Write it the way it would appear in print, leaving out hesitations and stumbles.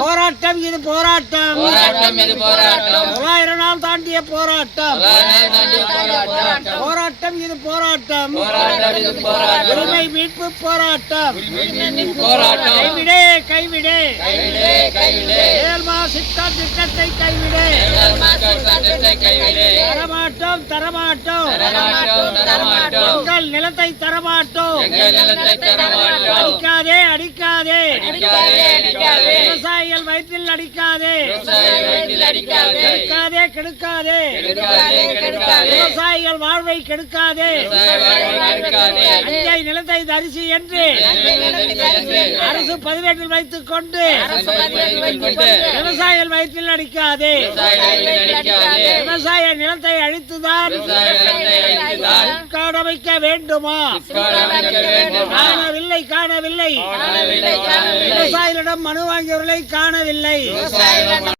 போராட்டம் இது போராட்டம் 900 நாள் தாண்டிய போராட்டம் போராட்டம் இது போராட்டம் உரிமை மீட்பு போராட்டம் கைவிடே கைவிடே ஏழ்மா சித்தார் திட்டத்தை கைவிடே தரமாட்டோம் தரமாட்டோம் எங்கள் நிலத்தை தரமாட்டோம் அடிக்காதே அடிக்காதே விவசாயிகள் வயிற்றில் அடிக்காதே கெடுக்காதே விவசாயிகள் வாழ்வை கெடுக்காதே அஞ்சை நிலத்தை தரிசி என்று அரசு பதிவேட்டில் வைத்துக் கொண்டு விவசாயிகள் வயிற்றில் அடிக்காதே விவசாய நிலத்தை அழித்துதான் காணவைக்க வேண்டுமா? காணவில்லை காணவில்லை விவசாயிகளிடம் மனு வாங்கியவர்களை காணவில்லை.